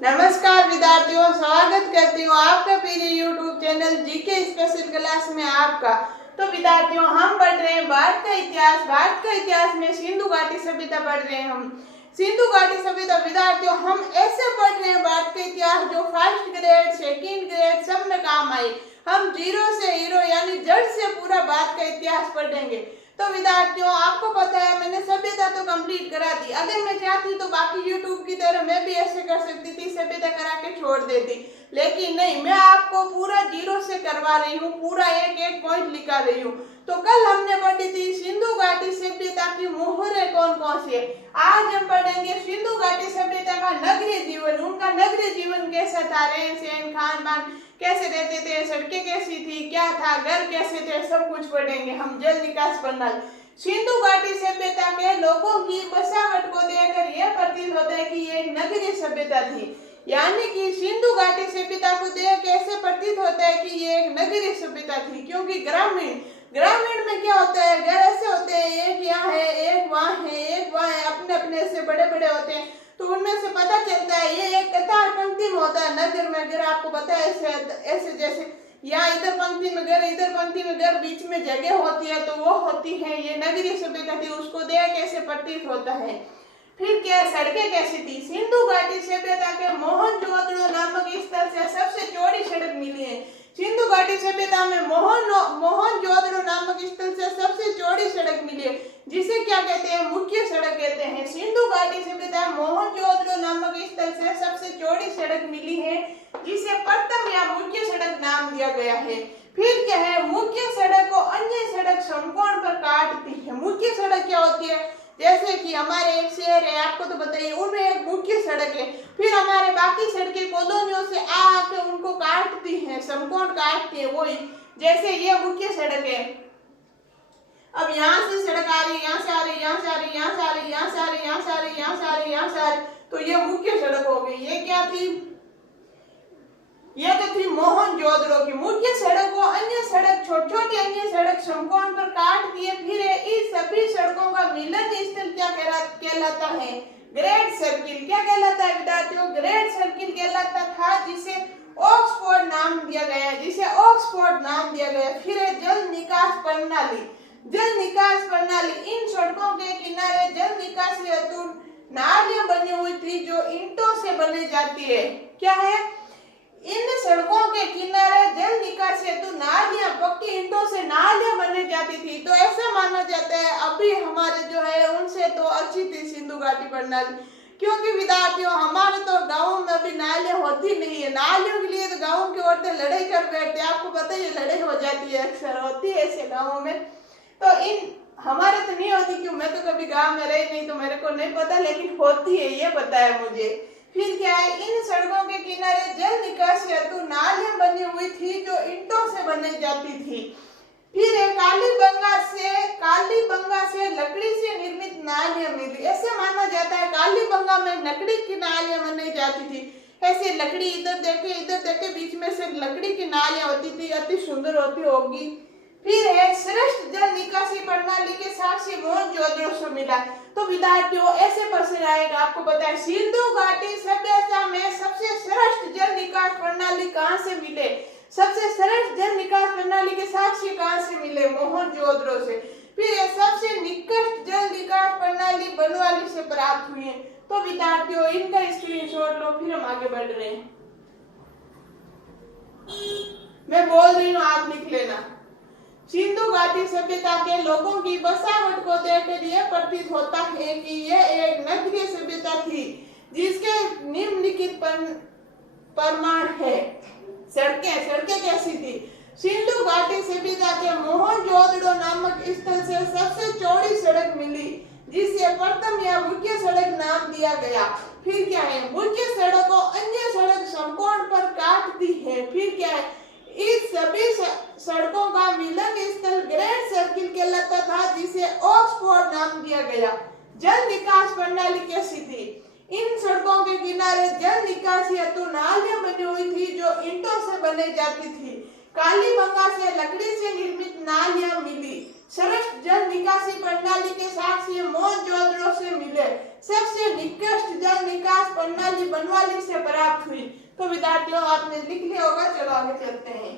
नमस्कार विद्यार्थियों, स्वागत करती हूँ आपका मेरे YouTube channel GK special class में आपका। तो विद्यार्थियों, हम पढ़ रहे हैं भारत का इतिहास। भारत का इतिहास में सिंधु घाटी सभ्यता पढ़ रहे हैं हम। सिंधु घाटी सभ्यता विद्यार्थियों हम ऐसे पढ़ रहे हैं भारत का इतिहास जो फर्स्ट ग्रेड सेकंड ग्रेड सब में काम आए। हम जीरो से हीरो यानी जड़ से पूरा भारत का इतिहास पढ़ेंगे। तो विद्यार्थियों, आपको पता है मैंने सभ्यता तो कंप्लीट करा दी। अगर मैं चाहती तो बाकी यूट्यूब की तरह मैं भी ऐसे कर सकती थी, सभ्यता करा के छोड़ देती, लेकिन नहीं, मैं आपको पूरा जीरो से करवा रही हूँ, पूरा एक एक पॉइंट लिखा रही हूँ। तो कल हमने पढ़ी थी सिंधु घाटी सभ्यता की मोहरें कौन कौन सी है। आज हम पढ़ेंगे सिंधु घाटी सभ्यता का नगरीय जीवन। उनका नगरीय जीवन कैसा था, रहन सहन खान पान कैसे रहते थे, सड़कें कैसी थी, क्या था, घर कैसे थे, सब कुछ पढ़ेंगे हम। जल निकास प्रणाली। सिंधु घाटी सभ्यता के लोगों की बसावट को देखकर यह प्रतीत होता है कि ये एक नगरीय सभ्यता थी। यानी कि सिंधु घाटी सभ्यता को देख के ऐसे प्रतीत होता है कि ये एक नगरीय सभ्यता थी, क्योंकि ग्रामीण में क्या होता है, घर ऐसे होते हैं, एक यहाँ है, एक वहाँ है, एक वहाँ है, अपने अपने से बड़े बड़े होते हैं। तो उनमें से पता चलता है ये एक कतार पंक्ति में होता है। नगर में घर आपको पता है ऐसे जैसे यहाँ इधर पंक्ति में घर, इधर पंक्ति में घर, बीच में जगह होती है, तो वो होती है ये नगरीय सभ्यता थी। उसको देख कैसे प्रतीत होता है। फिर क्या, सड़कें कैसी थी। सिंधु घाटी सभ्यता के मोहनजोदड़ो नामक स्थल से सबसे चौड़ी सड़क मिली है। सिंधु घाटी सभ्यता में मोहनजोदड़ो नामक स्थल से सबसे चौड़ी सड़क मिली है, जिसे क्या कहते हैं, मुख्य सड़क कहते हैं। सिंधु घाटी सभ्यता मोहनजोदड़ो नामक स्थल से सबसे चौड़ी सड़क मिली है, जिसे प्रथम या मुख्य सड़क नाम दिया गया है। फिर क्या है, मुख्य सड़क को अन्य सड़क समकोण पर काटती है। मुख्य सड़क क्या होती है, जैसे कि हमारे एक शहर है, आपको तो बताइए, उनमें एक मुख्य सड़क है, फिर हमारे बाकी सड़कें कॉलोनियों से आके उनको काटती हैं, समकोण काटती है। वही जैसे ये मुख्य सड़क है। अब यहाँ से सड़क आ रही है, यहाँ से आ रही, यहाँ से आ रही, यहाँ से आ रही, यहाँ से आ रही, यहाँ से आ रही, यहाँ से आ रही, यहाँ से आ रही, तो ये मुख्य सड़क हो गई। ये क्या थी, ये तो थी मोहनजोदड़ो की मुख्य सड़क को अन्य सड़क छोटी छोटी अन्य सड़क समकोण पर काट दिए। फिर इस सभी सड़कों का मिलन स्थल क्या कहलाता है, ग्रेट सर्किल। क्या कहलाता है विद्यार्थियों, ग्रेट सर्किल कहलाता था, जिसे ऑक्सफोर्ड नाम दिया गया, जिसे ऑक्सफोर्ड नाम दिया गया। फिर है जल निकास प्रणाली। जल निकास प्रणाली, इन सड़कों के किनारे जल निकासी हेतु नालियां बनी हुई थी जो ईंटों से बनी जाती है। क्या है, इन सड़कों के किनारे जल निकास हेतु नालियां, पक्की ईंटों से नालियां बनी जाती थी। तो ऐसा माना जाता है अभी हमारे जो है उनसे तो अच्छी थी सिंधु घाटी प्रणाली, क्योंकि विद्यार्थियों हमारे तो गाँव में अभी नालियां होती नहीं है। नालियों के लिए तो गाँव की औरतें लड़ाई कर बैठते हैं, आपको पता है लड़ाई हो जाती है, अक्सर होती है ऐसे गाँवों में। तो इन हमारे तो नहीं होती, क्यों, मैं तो कभी गाँव में रही नहीं तो मेरे को नहीं पता, लेकिन होती है ये पता है मुझे। फिर क्या है, इन सड़कों के किनारे जल निकासी हेतु नालियां बनी हुई थी जो ईंटों से बनाई जाती थी। फिर कालीबंगा से लकड़ी से निर्मित नालियां मिली। ऐसे माना जाता है कालीबंगा में लकड़ी की नालियां बनाई जाती थी। ऐसे लकड़ी इधर देखे बीच में से लकड़ी की नालियां होती थी, अति सुंदर होती होगी। फिर है श्रेष्ठ जल निकासी प्रणाली के साक्षी मोहनजोदड़ो से मिला। तो विद्यार्थियों ऐसे प्रश्न आएगा, आपको पता है सिंधु घाटी सभ्यता में सबसे श्रेष्ठ जल निकास प्रणाली कहाँ से मिले, सबसे श्रेष्ठ जल निकास प्रणाली के साक्षी कहाँ से मिले, मोहनजोदड़ो से। फिर सबसे निकट जल निकास प्रणाली बनवाली से प्राप्त हुई है। तो विद्यार्थियों इनका स्क्रीनशॉट लो, फिर हम आगे बढ़ रहे हैं। मैं बोल रही हूँ, आप लिख लेना। सिंधु घाटी सभ्यता के लोगों की बसावट को देखकर यह प्रतीत होता है कि यह एक नगरीय सभ्यता थी, जिसके निम्नलिखित प्रमाण है। सड़कें कैसी थी। सिंधु घाटी सभ्यता के मोहनजोदड़ो नामक स्थल से सबसे चौड़ी सड़क मिली, जिसे प्रथम या मुख्य सड़क नाम दिया गया। फिर क्या है, मुख्य सड़क को अन्य सड़क समकोण पर काटती है। फिर क्या है, इस सभी सड़कों का मिलन स्थल ग्रेट सर्किल कहलाता था, जिसे ऑक्सफोर्ड नाम दिया गया। जल निकास प्रणाली कैसी थी, इन सड़कों के किनारे जल निकासी हेतु नालियां बनी हुई थी जो ईंटों से बनाई जाती थी। कालीबंगा से लकड़ी से निर्मित नालियां मिली। श्रेष्ठ जल निकासी प्रणाली के साक्षी मोहनजोदड़ो से मिले। सबसे निकृष्ट जल निकास कर्णाली बनवाली से प्राप्त हुई। तो विद्यार्थियों आपने लिख लिया होगा, चलो आगे चलते हैं।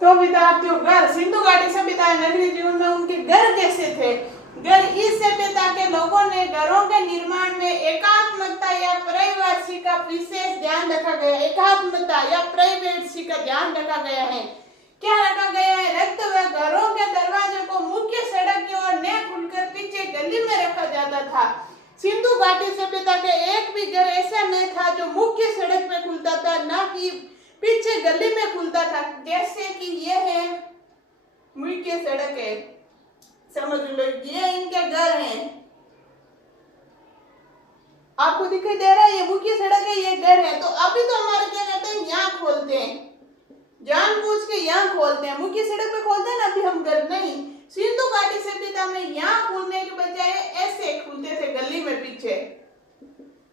तो विद्यार्थियों, घर, सिंधु घाटी सभ्यता नगरीय जीवन में उनके घर कैसे थे? घर, इस सभ्यता के लोगों ने घरों के निर्माण में एकात्मकता या प्राइवेसी का विशेष ध्यान रखा गया है। एकात्मकता या प्राइवेसी का ध्यान रखा गया है। क्या रखा गया है? रखते हुए घरों के दरवाजे को मुख्य सड़क की ओर न खुलकर पीछे गली में रखा जाता था। सिंधु घाटी सभ्यता के एक भी घर ऐसा नहीं था जो मुख्य सड़क पे खुलता था, ना कि पीछे गली में खुलता था। जैसे कि ये है मुख्य सड़क है, समझ लो, ये इनके घर हैं, आपको दिखाई दे रहा है, ये मुख्य सड़क है, ये घर है। तो अभी तो हमारे क्या कहते हैं, यहाँ खोलते हैं, जानबूझ के यहाँ खोलते हैं, मुख्य सड़क पे खोलते हैं ना, अभी हम घर नहीं। सिंधु घाटी सभ्यता में यहाँ खोलने के बजाय ऐसे खुलते थे गली में, पीछे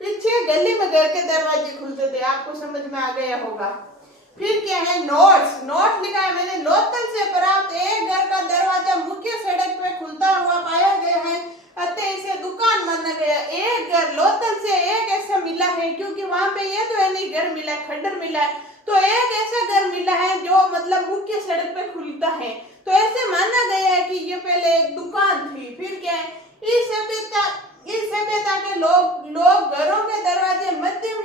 पीछे गली में घर के दरवाजे खुलते थे। आपको समझ में आ गया होगा। फिर क्या है? नोट्स, नोट लिखा है मैंने। लोथल से प्राप्त एक घर का दरवाजा मुख्य सड़क पे खुलता हुआ पाया गया है, अतः इसे दुकान माना गया। एक घर लोथल से एक ऐसा मिला है, क्योंकि वहां पे ये तो है नहीं घर मिला है, खंडर मिला है, तो एक ऐसा घर मिला है जो मतलब मुख्य सड़क पे खुलता है, तो ऐसे माना गया है कि ये पहले एक दुकान थी। फिर क्या है? इस सभ्यता के लोग घरों के दरवाजे मध्यम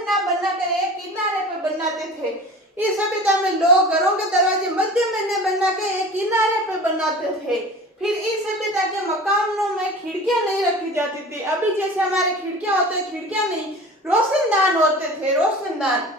ना बनाकर एक किनारे पे बनाते थे। इस सभ्यता में लोग घरों के दरवाजे मध्यम में न बना के एक किनारे पे बनाते थे। फिर इस सभ्यता के मकानों में खिड़कियां नहीं रखी जाती थी। अभी जैसे हमारे खिड़कियां होते हैं, खिड़कियां नहीं, रोशनदान होते थे, रोशनदान,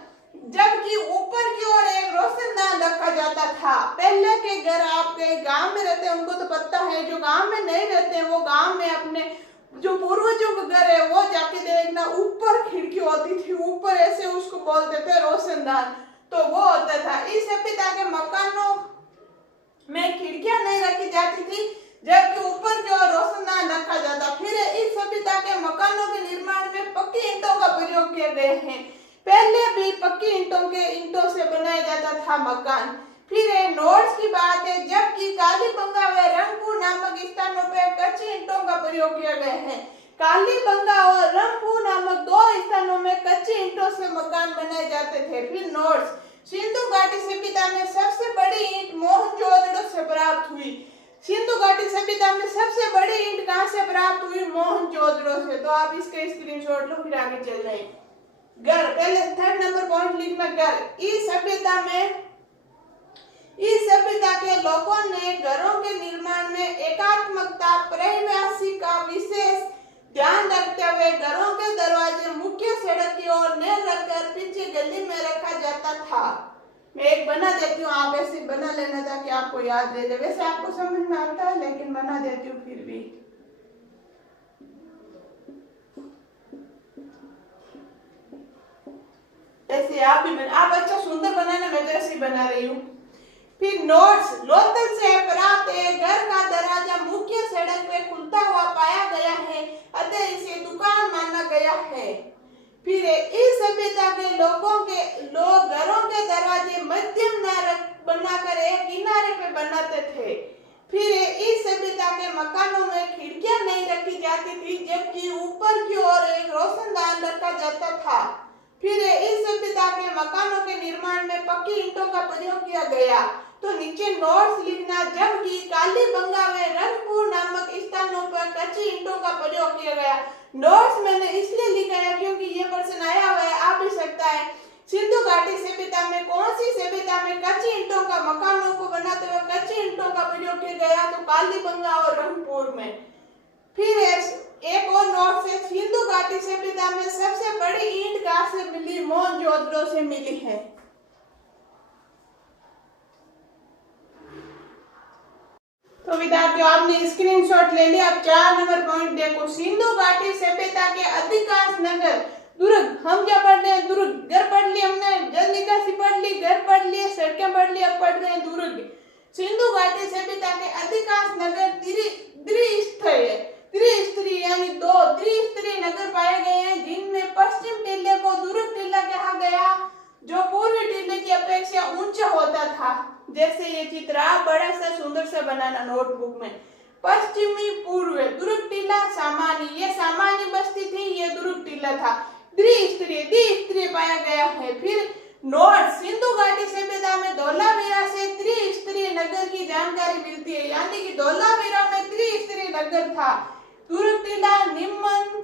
जबकि ऊपर की ओर एक रोशनदान रखा जाता था। पहले के घर, आपके गांव में रहते हैं उनको तो पता है, जो गांव में नहीं रहते वो गांव में अपने जो पूर्वजों का घर है वो जाके देखना, ऊपर खिड़की होती थी, ऊपर ऐसे उसको बोलते थे रोशनदान, तो वो होता था। इस सभ्यता के मकानों में खिड़कियां नहीं रखी जाती थी, जबकि ऊपर की ओर रोशनदान रखा जाता। फिर इस सभ्यता के मकानों के निर्माण में पक्की ईंटों का प्रयोग किए गए हैं। पहले भी पक्की ईंटों से बनाया जाता था मकान। फिर नोट्स की बात है, जबकि कालीबंगा व रंगपुर नामक स्थानों पर कच्ची ईंटों का प्रयोग किया गया है। कालीबंगा और रंगपुर नामक दो स्थानों में कच्ची ईंटों से मकान बनाए जाते थे। फिर नोट्स, सिंधु घाटी सभ्यता में सबसे बड़ी ईंट मोहनजोदड़ो से प्राप्त हुई। सिंधु घाटी सभ्यता में सबसे बड़ी ईंट कहां से प्राप्त हुई? मोहनजोदड़ो से। तो आप इसके स्क्रीनशॉट लो, फिर आगे चल रहे हैं। घर, पहले थर्ड नंबर पॉइंट लिखना, घर। इस सभ्यता के लोगों ने घरों के निर्माण में एकात्मकता, प्राइवेसी का विशेष ध्यान रखते हुए घरों के दरवाजे मुख्य सड़क की ओर न रखकर पीछे गली में रखा जाता था। मैं एक बना देती हूँ, आप ऐसे बना लेना ताकि आपको याद रह जाए। वैसे आपको समझ में आता है, लेकिन बना देती हूँ फिर भी। ऐसे आप भी आप अच्छा सुंदर बनाना, मैं तो ऐसे ही बना रही हूँ। फिर नोट्स, लोथल से प्राप्त एक घर का दरवाजा मुख्य सड़क पे खुलता हुआ पाया गया है, अतः इसे दुकान माना गया है। फिर इस सभ्यता के लोग घरों के दरवाजे मध्यम न बनाकर एक किनारे पे बनाते थे। फिर इस सभ्यता के मकानों में खिड़कियां नहीं रखी जाती थी, जबकि ऊपर की ओर एक रोशनदान रखा जाता था। फिर इस सभ्यता के मकानों के निर्माण में पक्की ईंटों का प्रयोग किया गया। तो नीचे नोट्स लिखना, जबकि कालीबंगा में रंगपुर नामक स्थानों पर कच्ची ईंटों का प्रयोग किया गया। नोट्स मैंने इसलिए लिखा है क्योंकि ये प्रश्न आया हुआ है, आ भी सकता है। सिंधु घाटी सभ्यता में कौन सी सभ्यता में कच्ची ईंटों का मकानों को बनाते हुए कच्ची ईंटों का प्रयोग किया गया? तो कालीबंगा और रंगपुर में। फिर एक और नोट से, सिंधु घाटी सभ्यता में सबसे बड़ी ईंट कहां से मिली? मोहनजोदड़ो से मिली है। तो विद्यार्थियों, आपने स्क्रीनशॉट ले लिया। अब 4 नंबर पॉइंट देखो। सिंधु घाटी सभ्यता के अधिकांश नगर दुर्ग, हम क्या पढ़ रहे हैं? दुर्ग। घर पढ़ ली हमने, जल निकासी पढ़ ली, घर पढ़ लिए, सड़कें पढ़ ली, अब पढ़ रहे हैं दुर्ग। सिंधु घाटी सभ्यता के अधिकांश नगर त्रिस्तरीय यानी दो त्रिस्तरीय नगर पाए गए हैं, जिनमें पश्चिम टीले को दुर्ग टीला कहा गया, जो पूर्वी टीले की अपेक्षा ऊंचा होता था। जैसे ये चित्र आप बड़ा सा सुंदर सा बनाना नोटबुक में। पश्चिमी पूर्व दुर्ग टीला सामान्य, ये सामान्य बस्ती थी, ये दुर्ग टीला था। द्विस्तरीय पाया गया है। फिर नोट, सिंधु घाटी सभ्यता में धौलावीरा से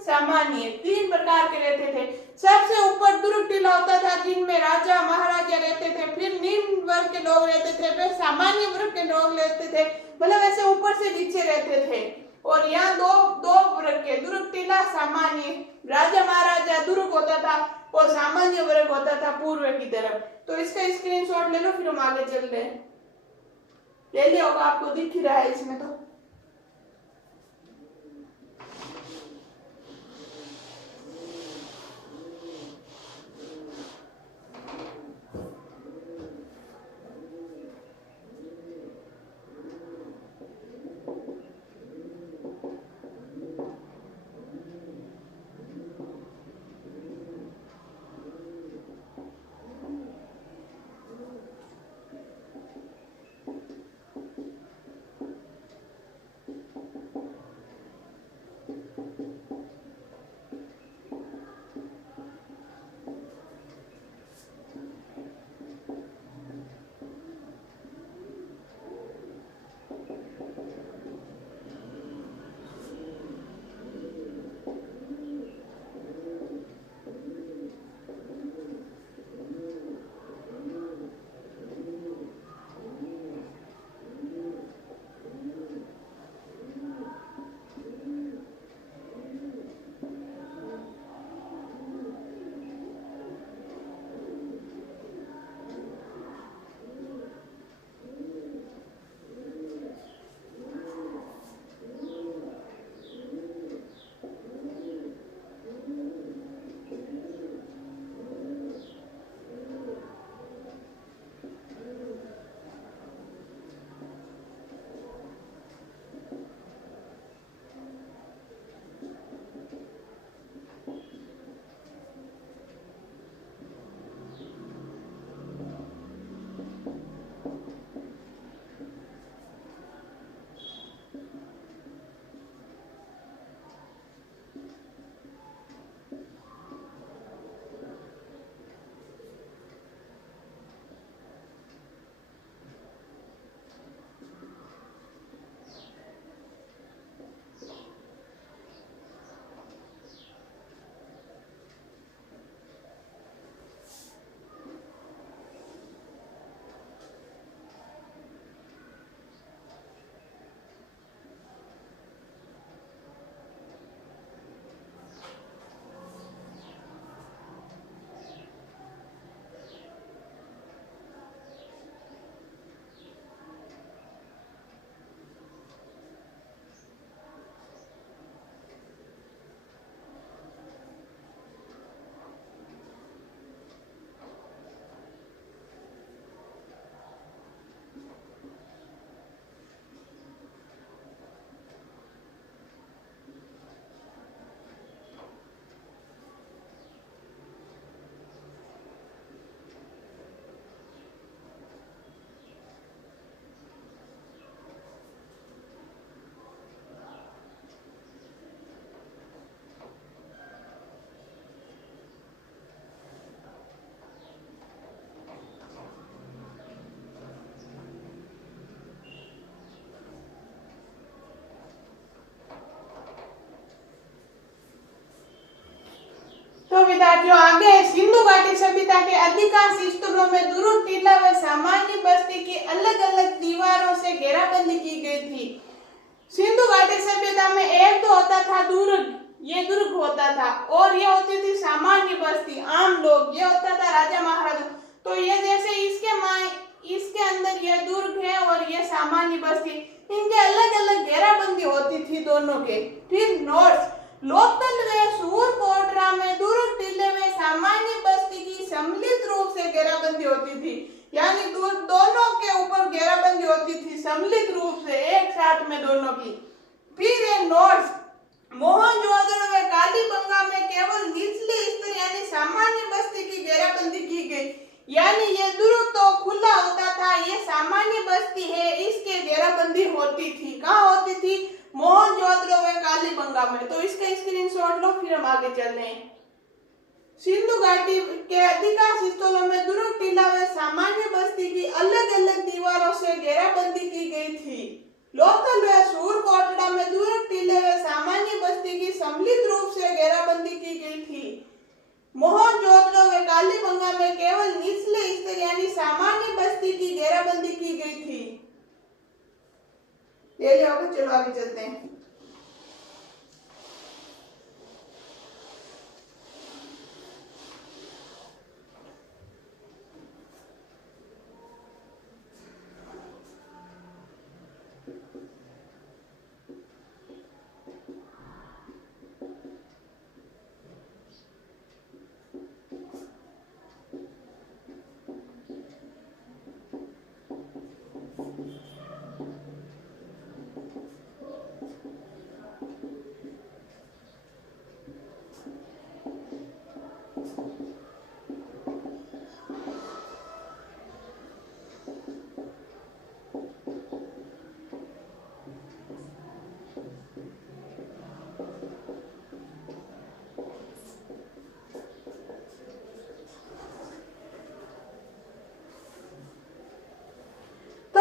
सामान्य। तीन प्रकार के रहते थे। सबसे ऊपर दुर्ग टीला होता था जिनमें राजा महाराजा रहते थे, फिर निम्न वर्ग के लोग रहते थे, फिर सामान्य वर्ग के लोग रहते थे, मतलब ऐसे ऊपर से नीचे रहते थे। और यहाँ दो दो वर्ग के, दुर्ग टीला सामान्य, राजा महाराजा दुर्ग होता था और सामान्य वर्ग होता था पूर्व की तरफ। तो इसका स्क्रीनशॉट ले लो, फिर हम आगे चलते हैं। ले लिया होगा, आपको दिख ही रहा है इसमें। तो विद्यार्थियों आगे सिंधु घाटी सभ्यता के अधिकांश स्थलों में दुर्ग टीला व सामान्य बस्ती की अलग अलग दीवारों से घेराबंदी की गई थी। सिंधु घाटी सभ्यता में एक तो होता था दुर्ग, ये दुर्ग होता था, और ये होती थी सामान्य बस्ती, आम लोग, ये होता था राजा महाराजा। तो ये जैसे इसके अंदर ये दुर्ग है और ये सामान्य बस्ती, इनके अलग अलग घेराबंदी होती थी दोनों के। फिर नोट्स, लोथल व सूरकोटरा में दुर्ग टीले में सामान्य बस्ती की सम्मिलित रूप से घेराबंदी होती थी, यानी दोनों के ऊपर घेराबंदी होती थी सम्मिलित रूप से, एक साथ में दोनों की। फिर ये नोट्स, मोहनजोदड़ो व कालीबंगा में केवल निचले स्तर यानी सामान्य बस्ती की घेराबंदी की गई, यानी ये दुर्ग तो खुला होता था, ये सामान्य बस्ती है, इसके घेराबंदी होती थी। कहाँ होती थी? मोहनजोदड़ो व कालीबंगा में। तो इसका स्क्रीनशॉट लो, फिर हम आगे चल रहे हैं। सिंधु घाटी के अधिकांश स्थलों में दुर्ग टीला व सामान्य बस्ती की अलग अलग दीवारों से घेराबंदी की गई थी। लोथल व सूरकोटड़ा में दुर्ग टीले व सामान्य बस्ती बस्ती की सम्मिलित रूप से घेराबंदी की गई थी। मोहनजोदड़ो व कालीबंगा में केवल निचले स्तर यानी सामान्य बस्ती की घेराबंदी की गई थी। ले लिया होगा, चलो आगे चलते हैं।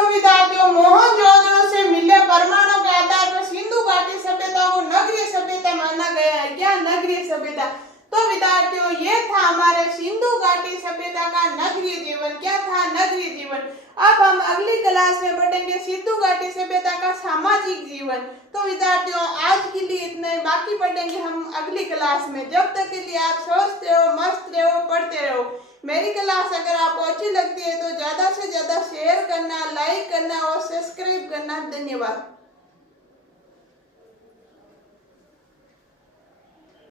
विद्यार्थियों, मोहनजोदड़ो से मिले प्रमाणों के आधार पर सिंधु घाटी सभ्यता को नगरीय सभ्यता माना गया है। क्या? नगरीय सभ्यता। तो विद्यार्थियों, ये था हमारे सिंधु घाटी सभ्यता का नगरीय जीवन। क्या था? नगरीय जीवन। अब हम अगली क्लास में पढ़ेंगे सिंधु घाटी सभ्यता का सामाजिक जीवन। तो विद्यार्थियों, आज के लिए इतना ही, बाकी पढ़ेंगे हम अगली क्लास में। जब तक के लिए आप स्वस्थ रहो, मस्त रहो, पढ़ते रहो। मेरी क्लास अगर आपको अच्छी लगती है तो ज्यादा से ज्यादा शेयर करना, लाइक करना और सब्सक्राइब करना। धन्यवाद।